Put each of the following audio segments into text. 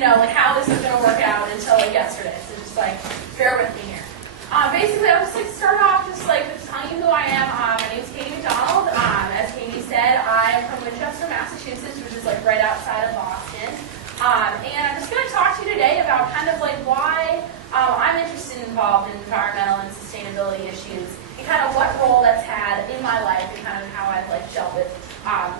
like how this is going to work out until like yesterday. So just like bear with me here. Basically, I'll just like start off just like telling you who I am. My name is MacDonald. As Katie said, I am from Winchester, Massachusetts, which is like right outside of Boston. And I'm just going to talk to you today about kind of like why I'm interested and involved in environmental and sustainability issues, and kind of what role that's had in my life, and kind of how I've like dealt with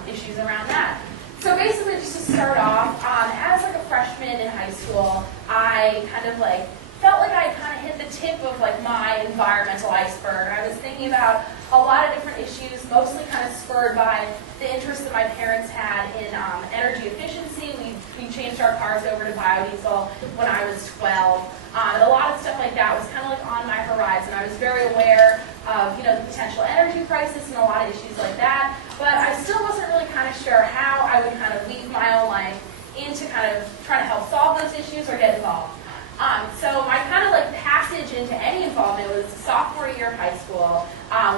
issues around that. So basically, just to start off, as like a freshman in high school, I kind of like felt like I kind of hit the tip of like my environmental iceberg. I was thinking about a lot of different issues, mostly kind of spurred by the interest that my parents had in energy efficiency. We changed our cars over to biodiesel when I was 12. And a lot of stuff like that was kind of like on my horizon. I was very aware of the potential energy crisis and a lot of issues like that, but I still wasn't really kind of sure how I would kind of weave my own life into kind of trying to help solve those issues or get involved. So my kind of like passage into any involvement was sophomore year of high school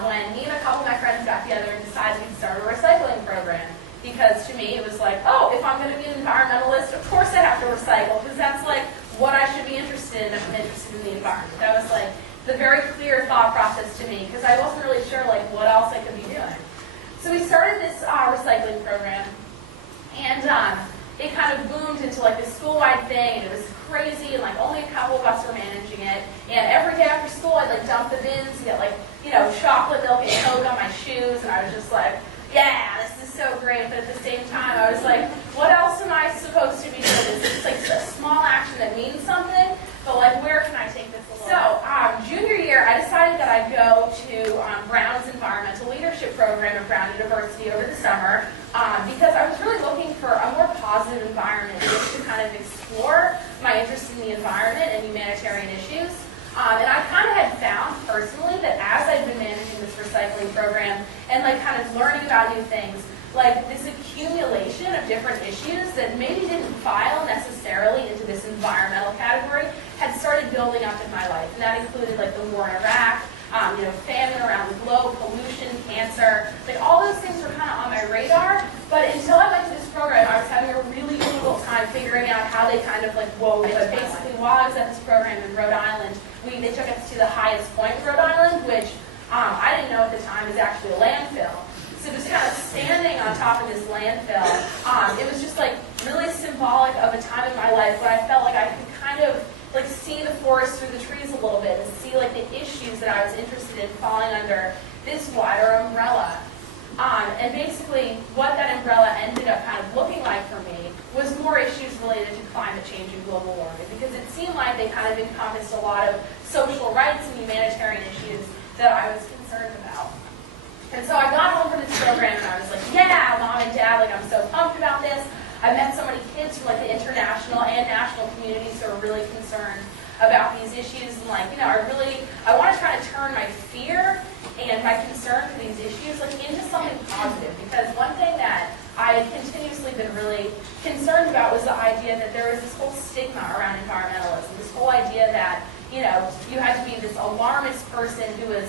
when me and a couple of my friends got together and decided we'd start a recycling program. Because to me it was like, oh, if I'm going to be an environmentalist, of course I have to recycle, because that's like what I should be interested in if I'm interested in the environment. That was like the very clear thought process to me, because I wasn't really sure like what else I could be doing. So we started this recycling program, and it kind of boomed into like this school-wide thing, and it was crazy, and like only a couple of us were managing it. And every day after school, I'd like dump the bins and get like chocolate milk and Coke on my shoes, and I was just like, yeah, this is so great. But at the same time, I was like, what else am I supposed to be doing? This is like a small action that means something, but like where can I take this a little? So junior year, I decided that I'd go to Brown's Environmental Leadership Program at Brown University over the summer because I was really looking for a more positive environment in which to kind of explore my interest in the environment and humanitarian issues. And I kind of had found personally that as I've been managing this recycling program and like kind of learning about new things, like this accumulation of different issues that maybe didn't file necessarily into this environmental category had started building up in my life. And that included like the war in Iraq, famine around the globe, pollution, cancer, like all those things were kind of on my radar. But until I went to this program, I was having a really difficult time figuring out how they kind of like wove it. But basically, while I was at this program in Rhode Island, they took us to the highest point in Rhode Island, which I didn't know at the time is actually a landfill. So just kind of standing on top of this landfill, it was just like really symbolic of a time in my life where I felt like I could kind of like see the forest through the trees a little bit and see like the issues that I was interested in falling under this wider umbrella. And basically what that umbrella ended up kind of looking like for me was more issues related to climate change and global warming, because it seemed like they kind of encompassed a lot of social rights and humanitarian issues that I was concerned about. And so I got home from this program and I was like, yeah, Mom and Dad, like I'm so pumped about this. I met so many kids from like the international and national communities who are really concerned about these issues, and like, I want to try to turn my fear and my concern for these issues like into something positive, because one thing that I had continuously been really concerned about was the idea that there was this whole stigma around environmentalism, this whole idea that, you had to be this alarmist person who was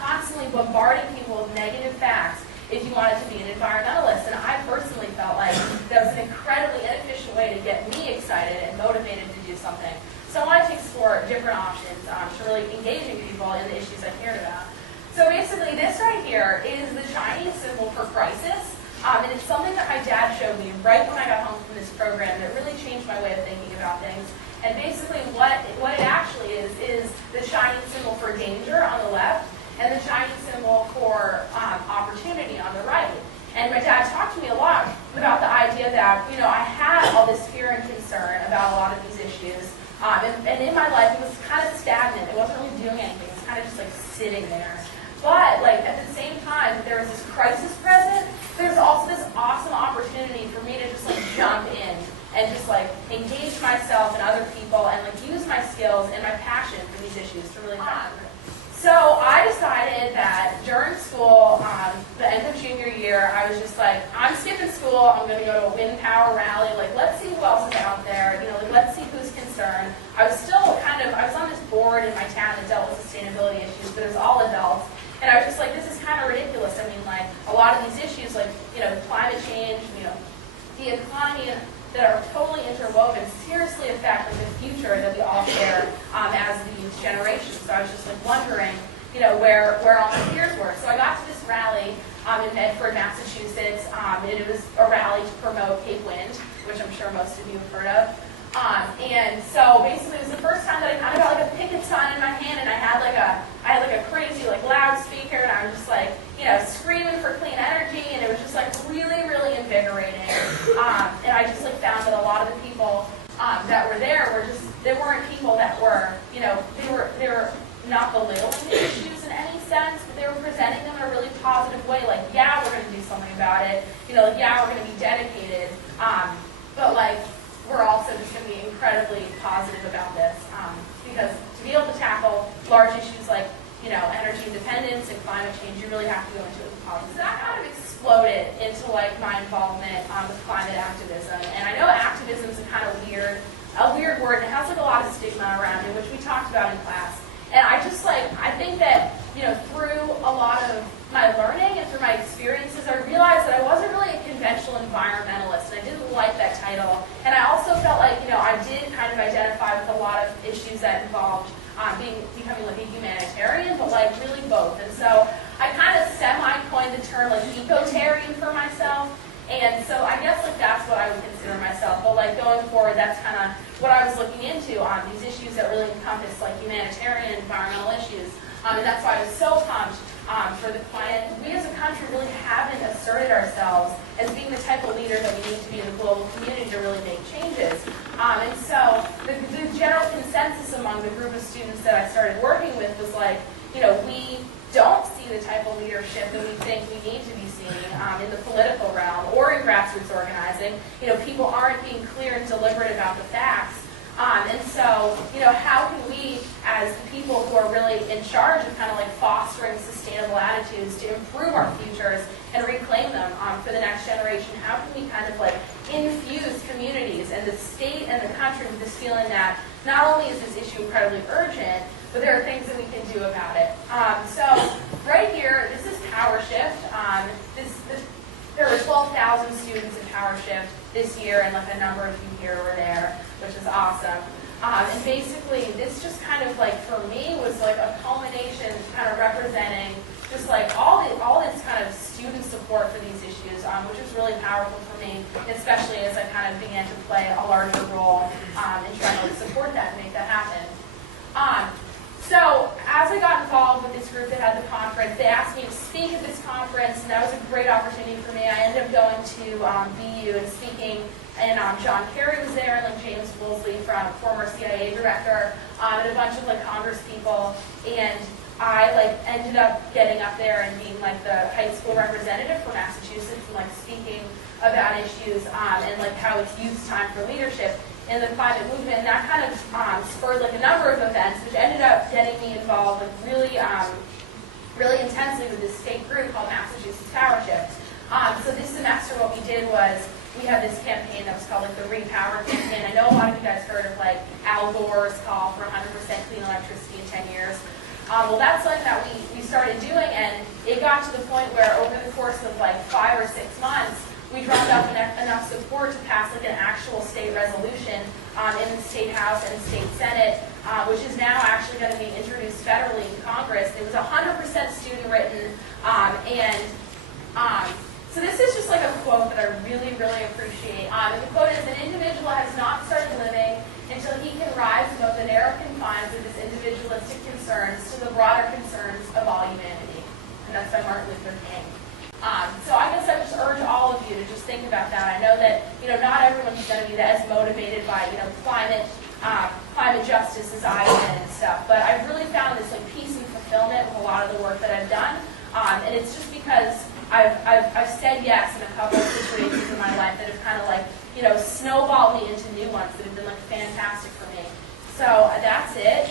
constantly bombarding people with negative facts if you wanted to be an environmentalist. And I personally felt like that was an incredibly inefficient way to get me excited and motivated to do something. So I wanted to explore different options to really engaging people in the issues I cared about. So basically this right here is the Chinese symbol for crisis. And it's something that my dad showed me right when I got home from this program that really changed my way of thinking about things. And basically what it actually is the Chinese symbol for danger on the left, and the Chinese symbol for opportunity on the right. And my dad talked to me a lot about the idea that, I had all this fear and concern about a lot of these issues. And in my life, it was kind of stagnant. It wasn't really doing anything. It was kind of just like sitting there. But like at the same time, there was this crisis present. There's also this awesome opportunity for me to just like jump in and just like engage myself and other people and like use my skills and my passion for these issues to really tackle it. So I decided that during school, the end of junior year, I was just like, I'm skipping school, I'm going to go to a wind power rally, like let's see who else is out there, like let's see who's concerned. I was still I was on this board in my town that dealt with sustainability issues, but it was all adults. And I was just like, this is kind of ridiculous. I mean, like a lot of these issues, climate change, the economy, that are totally interwoven, seriously where all my peers were. So I got to this rally in Medford, Massachusetts, and it was a rally to promote Cape Wind, which I'm sure most of you have heard of. And so basically it was the first time that I kind of got like a picket sign in my hand, and I had like a crazy like loudspeaker, and I was just like, screaming for clean energy, and it was just like really, really invigorating. And I just like found that a lot of the people that were there they weren't people that were, they were not belittling the issues in any sense, but they were presenting them in a really positive way, like, yeah, we're going to do something about it, like, yeah, we're going to be dedicated, but like, we're also just going to be incredibly positive about this, because to be able to tackle large issues like, energy independence and climate change, you really have to go into it with politics. So that kind of exploded into like my involvement with climate activism, and I know activism is a kind of weird word, and it has like a lot of stigma around it, which we talked about in class. And I think that, through a lot of my learning and through my experiences, I realized that I wasn't really a conventional environmentalist, and I didn't like that title. And I also felt like, I did kind of identify with a lot of issues that involved becoming like a humanitarian, but like really both. And so I kind of semi-coined the term like ecotarian for myself. And so I guess like that's what I would consider myself. But like going forward, that's kind of what I was looking into on these issues that really encompass like humanitarian, environmental issues. And that's why I was so pumped for the climate. We as a country really haven't asserted ourselves as being the type of leader that we need to be in the global community to really make changes. And so the general consensus among the group of students that I started working with was like, we don't see the type of leadership that we think we need to be seeing in the political realm or in grassroots organizing. People aren't being clear and deliberate about the facts. And so, how can we, as the people who are really in charge of kind of like fostering sustainable attitudes to improve our futures and reclaim them for the next generation, how can we kind of like infuse communities and the state and the country with this feeling that not only is this issue incredibly urgent, but there are things that we can do about it. So right here, this is PowerShift. There were 12,000 students in PowerShift this year, and like a number of you here were there, which is awesome. And basically, this just kind of like, for me, was like a culmination kind of representing just like all this kind of student support for these issues, which was really powerful for me, especially as I kind of began to play a larger role in trying to support that and make that happen. So as I got involved with this group that had the conference, they asked me to speak at this conference, and that was a great opportunity for me. I ended up going to BU and speaking, and John Kerry was there, and like James Woolsey, former CIA director, and a bunch of like Congress people, and I like ended up getting up there and being like the high school representative for Massachusetts and like speaking about issues and like how it's youth time for leadership in the climate movement, and that kind of spurred like a number of events, which ended up getting me involved like really intensely with this state group called Massachusetts PowerShift. So this semester, what we did was we had this campaign that was called like the Repower campaign. I know a lot of you guys heard of like Al Gore's call for 100% clean electricity in 10 years. Well, that's something that we started doing, and it got to the point where over the course of like 5 or 6 months, we drummed up enough support to pass like an actual state resolution in the State House and the State Senate, which is now actually going to be introduced federally in Congress. It was 100% student written, so this is just like a quote that I really, really appreciate. And the quote is, "An individual has not started living until he can rise above the narrow confines of his individualistic concerns to the broader concerns of all humanity." And that's by Martin Luther King. So I guess I just urge all of you to just think about that. I know that not everyone's going to be as motivated by climate justice as I've been and stuff, but I've really found this like peace and fulfillment with a lot of the work that I've done, and it's just because I've said yes in a couple of situations in my life that have kind of like snowballed me into new ones that have been like fantastic for me. So that's it.